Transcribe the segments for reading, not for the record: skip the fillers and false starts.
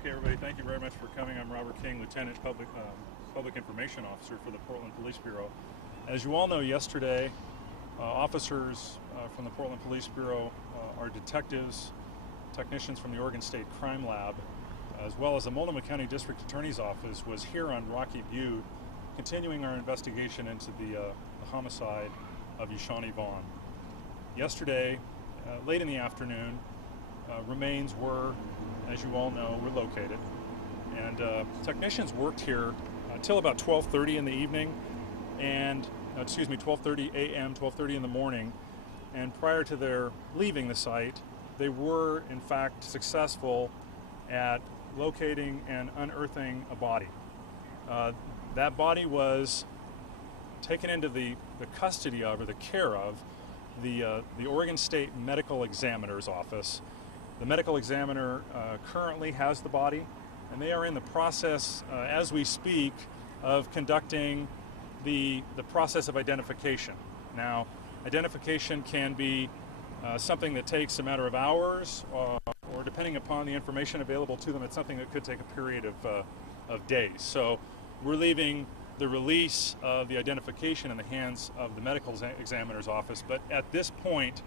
Okay, everybody, thank you very much for coming. I'm Robert King, Lieutenant Public Information Officer for the Portland Police Bureau. As you all know, yesterday, officers from the Portland Police Bureau, our detectives, technicians from the Oregon State Crime Lab, as well as the Multnomah County District Attorney's Office was here on Rocky Butte, continuing our investigation into the homicide of Yashanee Vaughn. Yesterday, late in the afternoon, remains were, as you all know, were located. And technicians worked here until about 12:30 in the evening, and 12:30 a.m., 12:30 in the morning. And prior to their leaving the site, they were in fact successful at locating and unearthing a body. That body was taken into the custody of, or the care of, the Oregon State Medical Examiner's Office. The medical examiner currently has the body, and they are in the process, as we speak, of conducting the process of identification. Now, identification can be something that takes a matter of hours, or depending upon the information available to them, it's something that could take a period of days. So we're leaving the release of the identification in the hands of the medical examiner's office, but at this point,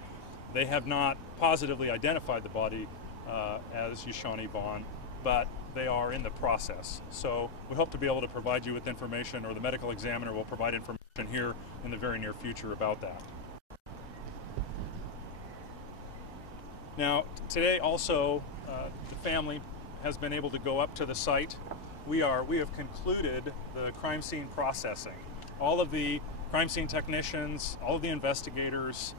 they have not positively identified the body as Yashanee Vaughn, but they are in the process. So we hope to be able to provide you with information, or the medical examiner will provide information here in the very near future about that. Now, today also, the family has been able to go up to the site. We have concluded the crime scene processing. All of the crime scene technicians, all of the investigators,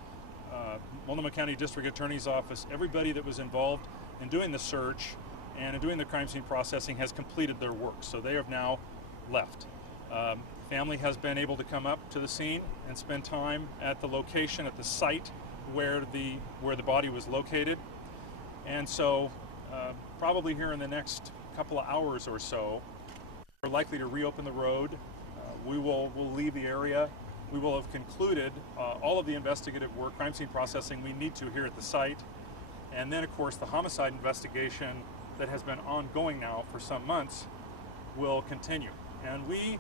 Multnomah County District Attorney's Office, everybody that was involved in doing the search and in doing the crime scene processing has completed their work. So they have now left. Family has been able to come up to the scene and spend time at the location, at the site where the body was located. And so probably here in the next couple of hours or so, we're likely to reopen the road. We'll leave the area. We will have concluded all of the investigative work, crime scene processing we need to here at the site. And then, of course, the homicide investigation that has been ongoing now for some months will continue. And we,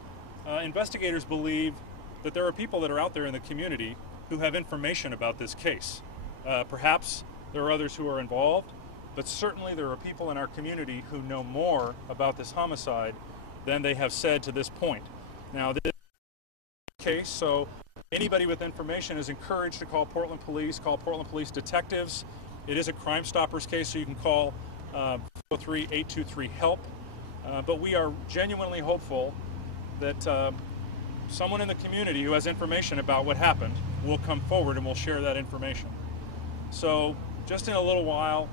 investigators, believe that there are people that are out there in the community who have information about this case. Perhaps there are others who are involved, but certainly there are people in our community who know more about this homicide than they have said to this point. Now, this case, so anybody with information is encouraged to call Portland Police, call Portland Police detectives. It is a Crime Stoppers case, so you can call 403-823-HELP. But we are genuinely hopeful that someone in the community who has information about what happened will come forward and will share that information. So just in a little while,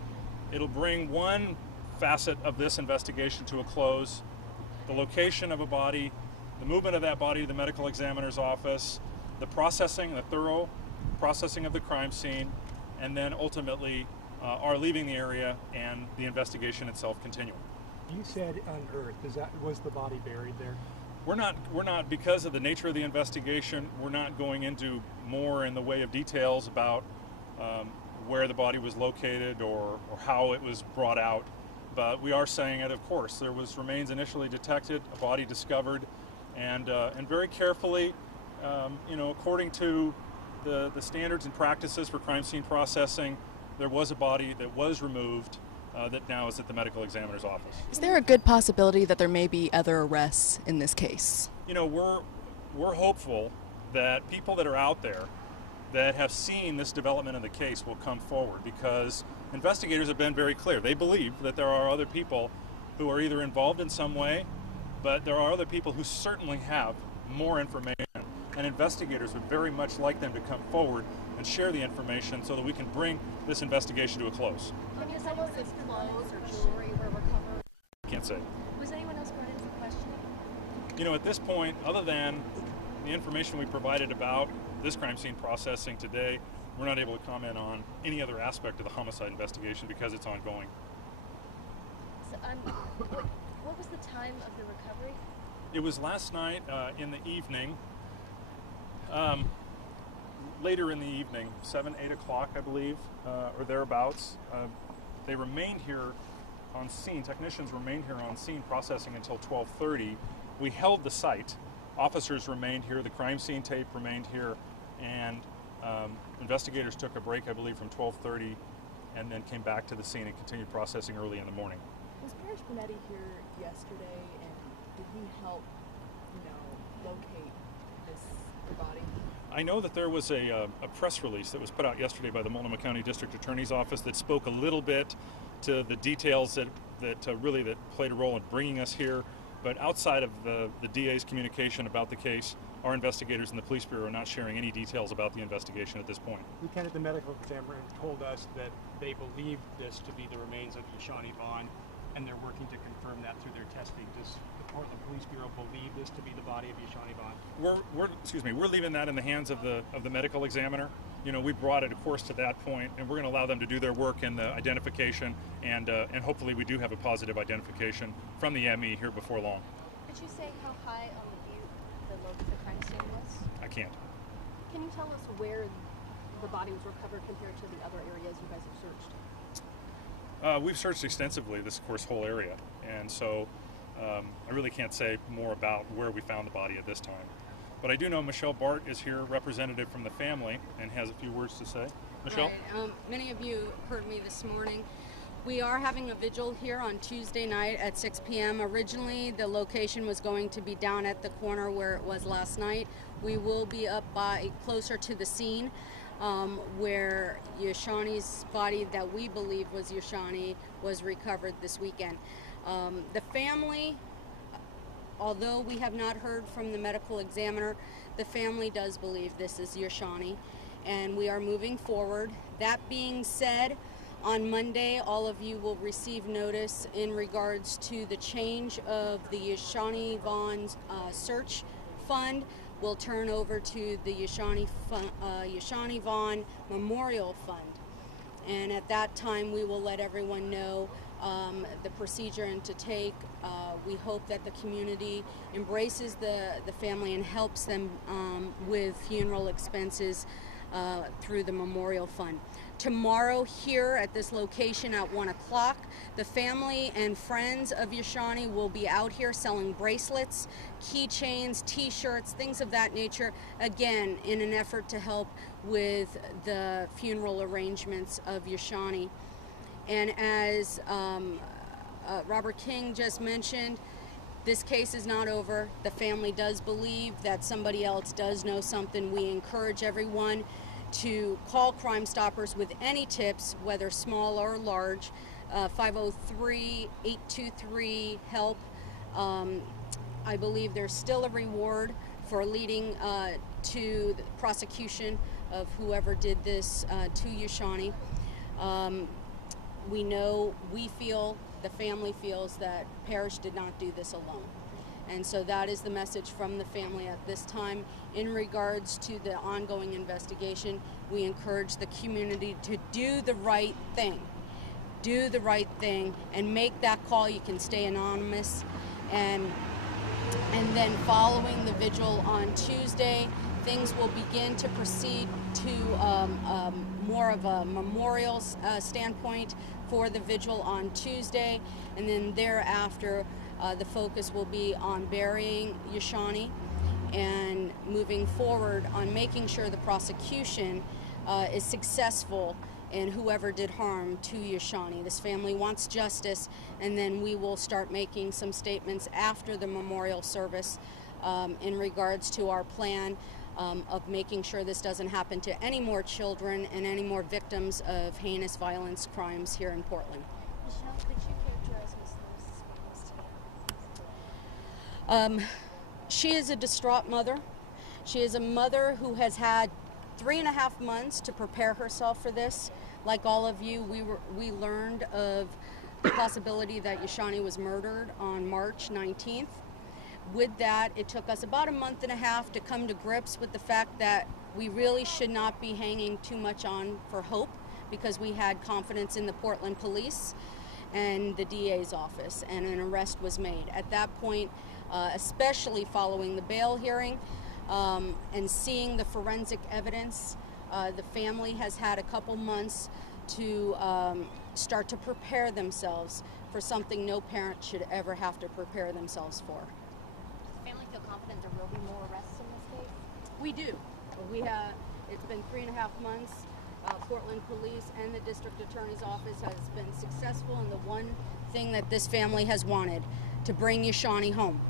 it'll bring one facet of this investigation to a close: the location of a body, the movement of that body to the medical examiner's office, the processing, the thorough processing of the crime scene, and then ultimately our leaving the area and the investigation itself continuing. You said unearthed. Was the body buried there? We're not, because of the nature of the investigation, we're not going into more in the way of details about where the body was located or how it was brought out. But we are saying that, of course, there was remains initially detected, a body discovered, and very carefully, according to the standards and practices for crime scene processing, there was a body that was removed that now is at the medical examiner's office. Is there a good possibility that there may be other arrests in this case? We're hopeful that people that are out there that have seen this development in the case will come forward, because investigators have been very clear. They believe that there are other people who are either involved in some way, but there are other people who certainly have more information, and investigators would very much like them to come forward and share the information so that we can bring this investigation to a close. Has someone's clothes or jewelry were recovered? Can't say. Was anyone else brought in for questioning? At this point, other than the information we provided about this crime scene processing today, we're not able to comment on any other aspect of the homicide investigation because it's ongoing. So, what was the time of the recovery? It was last night in the evening, later in the evening, 7, 8 o'clock, I believe, or thereabouts. They remained here on scene. Technicians remained here on scene processing until 12:30. We held the site. Officers remained here. The crime scene tape remained here, and investigators took a break, I believe, from 12:30, and then came back to the scene and continued processing early in the morning. Was Parrish Bonetti here yesterday, and did he help, locate the body? I know that there was a press release that was put out yesterday by the Multnomah County District Attorney's Office that spoke a little bit to the details that played a role in bringing us here. But outside of the DA's communication about the case, our investigators in the Police Bureau are not sharing any details about the investigation at this point. Lieutenant, the medical examiner told us that they believe this to be the remains of Yashanee Vaughn, and they're working to confirm that through their testing. Does the Portland Police Bureau believe this to be the body of Yashanee Vaughn? We're leaving that in the hands of the medical examiner. We brought it, of course, to that point, and we're going to allow them to do their work in the identification, and hopefully we do have a positive identification from the ME here before long. Did you say how high on the butte the crime scene was? I can't. Can you tell us where the body was recovered compared to the other areas you guys have searched? We've searched extensively this, of course, whole area, and so I really can't say more about where we found the body at this time. But I do know Michelle Bart is here, representative from the family, and has a few words to say. Michelle? Right. Many of you heard me this morning. We are having a vigil here on Tuesday night at 6 p.m. Originally, the location was going to be down at the corner where it was last night. We will be up by closer to the scene where Yashanee's body, that we believe was Yashanee, was recovered this weekend. The family, although we have not heard from the medical examiner, the family does believe this is Yashanee, and we are moving forward. That being said, on Monday, all of you will receive notice in regards to the change of the Yashanee Vaughn search fund. Will turn over to the Yashanee Vaughn Memorial Fund. And at that time, we will let everyone know the procedure and to take. We hope that the community embraces the family and helps them with funeral expenses through the Memorial Fund. Tomorrow here at this location at 1 o'clock, the family and friends of Yashanee will be out here selling bracelets, keychains, t-shirts, things of that nature, again, in an effort to help with the funeral arrangements of Yashanee. And as Robert King just mentioned, this case is not over. The family does believe that somebody else does know something. We encourage everyone to call Crime Stoppers with any tips, whether small or large, 503-823-HELP. I believe there's still a reward for leading to the prosecution of whoever did this to Yashanee. We feel, the family feels that Parrish did not do this alone. And so that is the message from the family at this time. In regards to the ongoing investigation, we encourage the community to do the right thing. Do the right thing and make that call. You can stay anonymous. And then following the vigil on Tuesday, things will begin to proceed to more of a memorial standpoint for the vigil on Tuesday. And then thereafter, the focus will be on burying Yashanee and moving forward on making sure the prosecution is successful in whoever did harm to Yashanee. This family wants justice, and then we will start making some statements after the memorial service in regards to our plan of making sure this doesn't happen to any more children and any more victims of heinous violence crimes here in Portland. Michelle, could you characterize Ms. Lewis's? She is a distraught mother. She is a mother who has had 3.5 months to prepare herself for this. Like all of you, we learned of the possibility that Yashanee was murdered on March 19th. With that, it took us about 1.5 months to come to grips with the fact that we really should not be hanging too much on for hope, because we had confidence in the Portland police and the DA's office, and an arrest was made. At that point, especially following the bail hearing and seeing the forensic evidence, the family has had a couple months to start to prepare themselves for something no parent should ever have to prepare themselves for. Does the family feel confident there will be more arrests in this case? We do. It's been 3.5 months. Portland Police and the District Attorney's Office has been successful in the one thing that this family has wanted, to bring Yashanee home.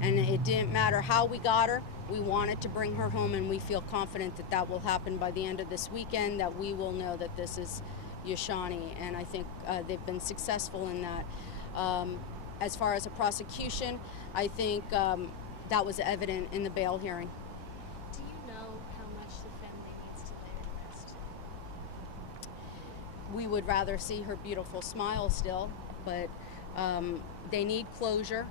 And it didn't matter how we got her, we wanted to bring her home, and we feel confident that that will happen by the end of this weekend, that we will know that this is Yashanee, and I think they've been successful in that. As far as a prosecution, I think that was evident in the bail hearing. Do you know how much the family needs to lay to rest? We would rather see her beautiful smile still, but they need closure.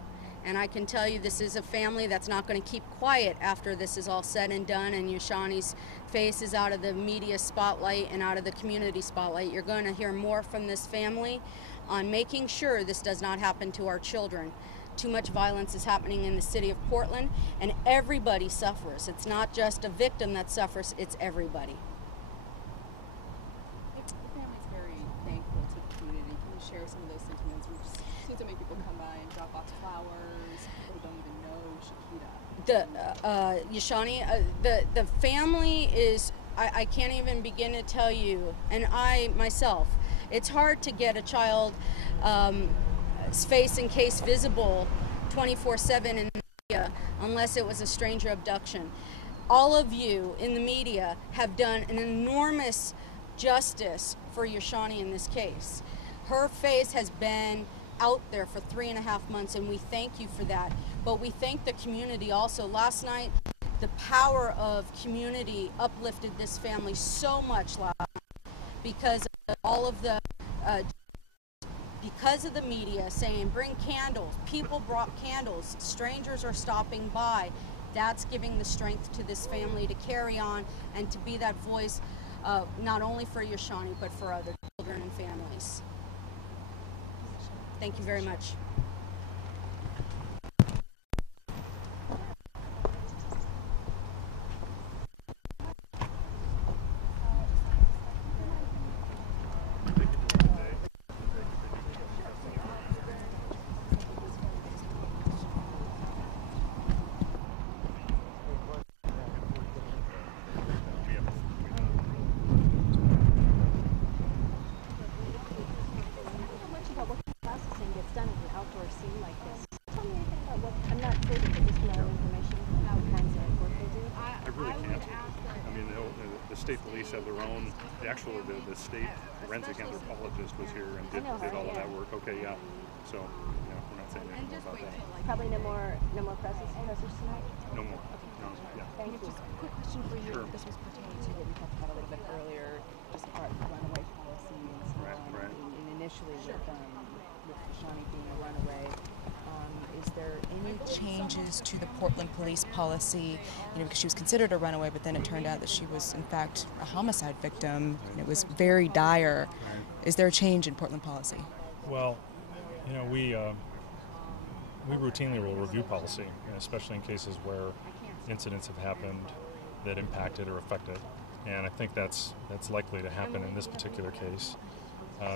And I can tell you, this is a family that's not going to keep quiet after this is all said and done and Yashanee's face is out of the media spotlight and out of the community spotlight. You're going to hear more from this family on making sure this does not happen to our children. Too much violence is happening in the city of Portland, and everybody suffers. It's not just a victim that suffers, it's everybody. The family's very thankful to the community. Can you share some of those sentiments? We just seem to make people come by and drop off flowers. They don't even know Shakira. Yashanee, the family is, I can't even begin to tell you, and I myself, it's hard to get a child's face and case visible 24/7 in the media unless it was a stranger abduction. All of you in the media have done an enormous justice for Yashanee in this case. Her face has been out there for 3.5 months, and we thank you for that. But we thank the community also. Last night, the power of community uplifted this family so much last night because of all of the because of the media saying bring candles. People brought candles. Strangers are stopping by. That's giving the strength to this family to carry on and to be that voice not only for Yashanee but for other children and families. Thank you very much. State police have their own, the state forensic anthropologist was here and did all of that work. Okay, yeah. So, yeah, we're not saying anything more about that. Probably no more pressers tonight? No more. No, yeah. Thank you. Just a quick question for you. Sure. This was pertaining to what we talked about a little bit earlier, just our runaway policy and so on. Right. And initially with Yashanee being a runaway, is there any changes to the Portland police policy? You know, because she was considered a runaway, but then it turned out that she was in fact a homicide victim, and it was very dire. Is there a change in Portland policy? Well, you know, we routinely will review policy, especially in cases where incidents have happened that impacted or affected, and I think that's likely to happen in this particular case.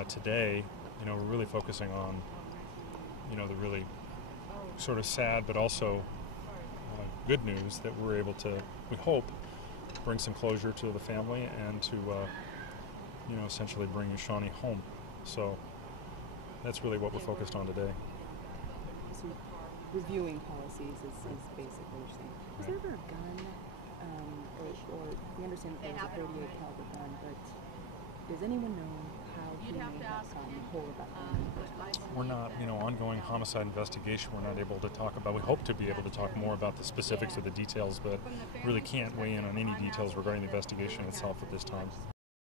Today, you know, we're really focusing on, you know, the really sort of sad but also good news that we're able to, we hope, bring some closure to the family and to, you know, essentially bring Yashanee home. So that's really what we're focused on today. So reviewing policies is basically what you're saying. Was there ever a gun, or we understand that there was a 38 caliber gun, but does anyone know how he may have gotten hold of that gun in the first place? We're not, you know, ongoing homicide investigation. We're not able to talk about. We hope to be able to talk more about the specifics of the details, but really can't weigh in on any details regarding the investigation itself at this time.